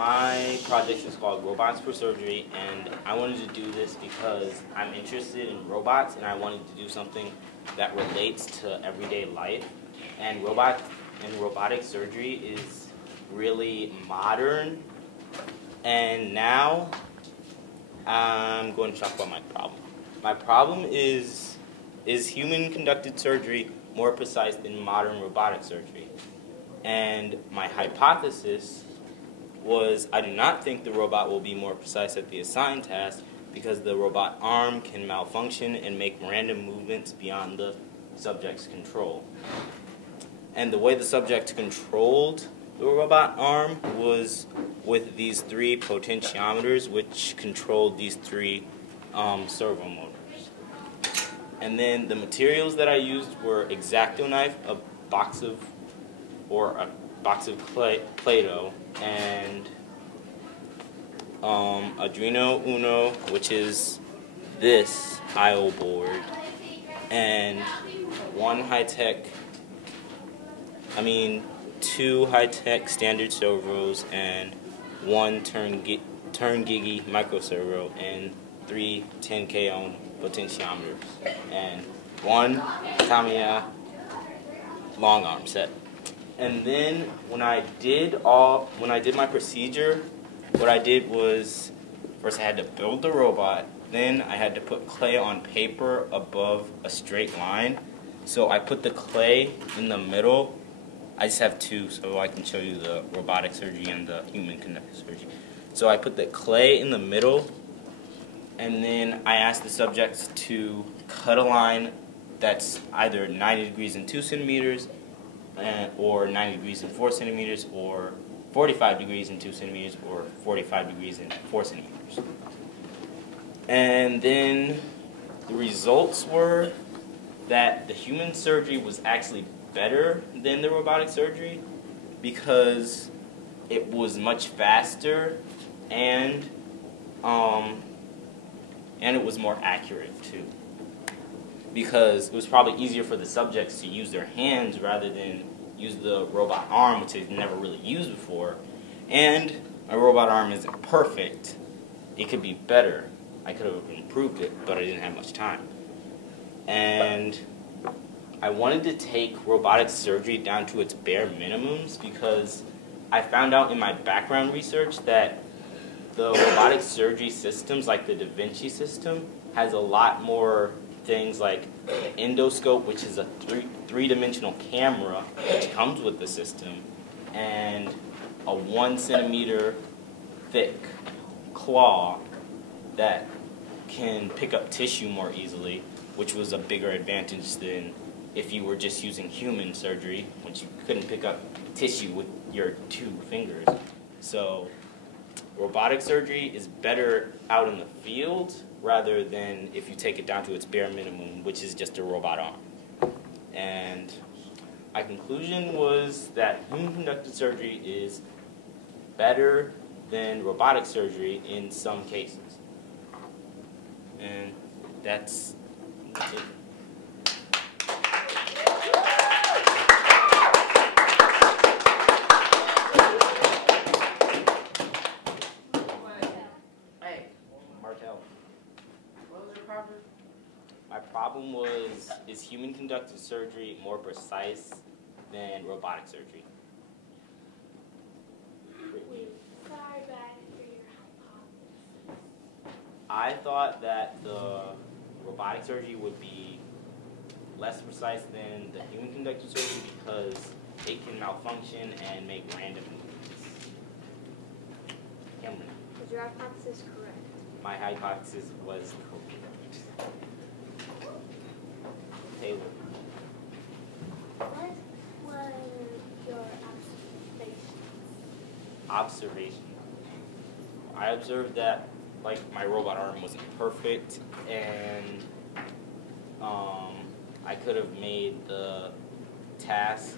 My project is called Robots for Surgery, and I wanted to do this because I'm interested in robots and I wanted to do something that relates to everyday life. And robotic surgery is really modern. And now I'm going to talk about my problem. My problem is human-conducted surgery more precise than modern robotic surgery? And my hypothesis was I do not think the robot will be more precise at the assigned task because the robot arm can malfunction and make random movements beyond the subject's control. And the way the subject controlled the robot arm was with these three potentiometers, which controlled these three servo motors. And then the materials that I used were X-Acto knife, a box of Play-Doh, and Arduino Uno, which is this I/O board, and two high-tech standard servos, and one turn gigi micro servo, and three 10K ohm potentiometers, and one Tamiya long arm set. And then when I did my procedure, what I did was first I had to build the robot, then I had to put clay on paper above a straight line. So I put the clay in the middle. I just have two so I can show you the robotic surgery and the human conducted surgery. So I put the clay in the middle, and then I asked the subjects to cut a line that's either 90 degrees and 2 centimeters, or 90 degrees and 4 centimeters, or 45 degrees and 2 centimeters, or 45 degrees and 4 centimeters. And then the results were that the human surgery was actually better than the robotic surgery because it was much faster and it was more accurate too. Because it was probably easier for the subjects to use their hands rather than use the robot arm, which they've never really used before. And my robot arm isn't perfect. It could be better. I could have improved it, but I didn't have much time. And I wanted to take robotic surgery down to its bare minimums because I found out in my background research that the robotic surgery systems, like the Da Vinci system, has a lot more things like the endoscope, which is a three-dimensional camera which comes with the system, and a 1 centimeter thick claw that can pick up tissue more easily, which was a bigger advantage than if you were just using human surgery, which you couldn't pick up tissue with your 2 fingers. So robotic surgery is better out in the field rather than if you take it down to its bare minimum, which is just a robot arm. And my conclusion was that human-conducted surgery is better than robotic surgery in some cases. And that's it. My problem was, is human-conducted surgery more precise than robotic surgery? Sorry, but I didn't hear your hypothesis. I thought that the robotic surgery would be less precise than the human-conducted surgery because it can malfunction and make random movements. Cameron. Was your hypothesis correct? My hypothesis was correct. Taylor. What was your Observation. I observed that, like, my robot arm wasn't perfect, and I could have made the task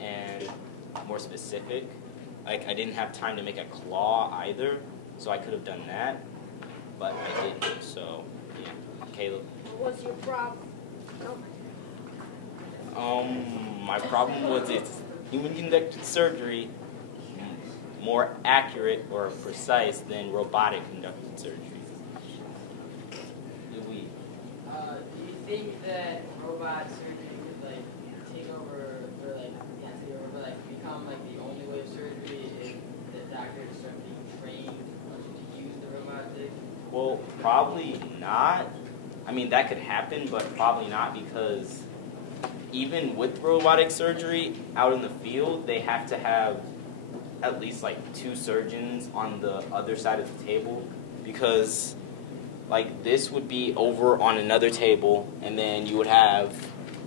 and more specific. Like, I didn't have time to make a claw either, so I could have done that, but I didn't. So, yeah. Caleb. What was your problem? My problem was it's human-conducted surgery. more accurate or precise than robotic conducted surgery. Do you think that robot surgery could like take over, or like not take over, but like become like the only way of surgery if the doctors start being trained to use the robotic? Well, probably not. I mean, that could happen, but probably not, because even with robotic surgery out in the field, they have to have at least like 2 surgeons on the other side of the table, because like this would be over on another table, and then you would have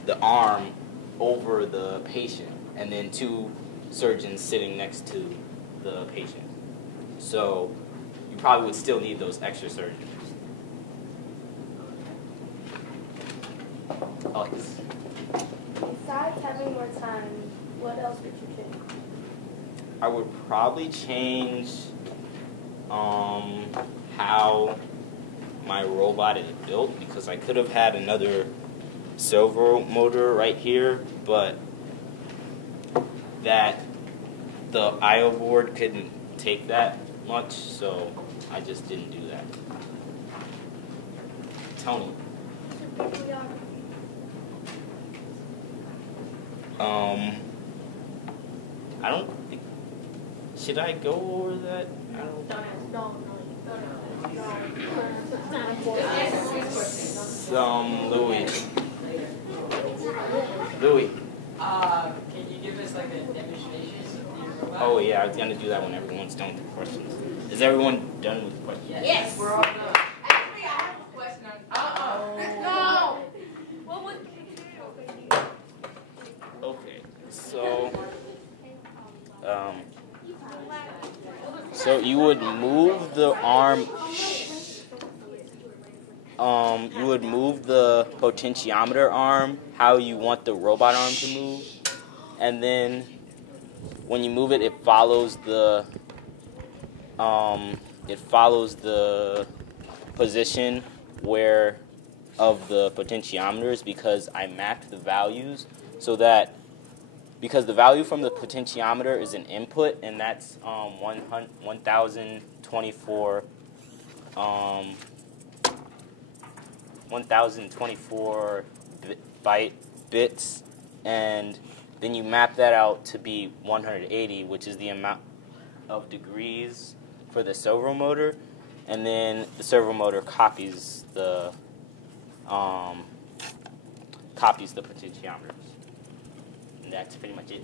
the arm over the patient, and then 2 surgeons sitting next to the patient. So you probably would still need those extra surgeons. Alex. Besides having more time, what else would you change? I would probably change how my robot is built, because I could have had another servo motor right here, but that the I/O board couldn't take that much, so I just didn't do that. Tony. I don't think. Should I go over that? I don't. Louis. Can you give us like a demonstration of your robot? Oh yeah, I was gonna do that when everyone's done with the questions. Is everyone done with the questions? Yes, we're all done. Actually, I have a question on. No! What was Okay, so you would move the arm. You would move the potentiometer arm how you want the robot arm to move, and then when you move it, it follows the position where of the potentiometers, because I mapped the values so that, because the value from the potentiometer is an input, and that's 1024 bits, and then you map that out to be 180, which is the amount of degrees for the servo motor, and then the servo motor copies the potentiometers, and that's pretty much it.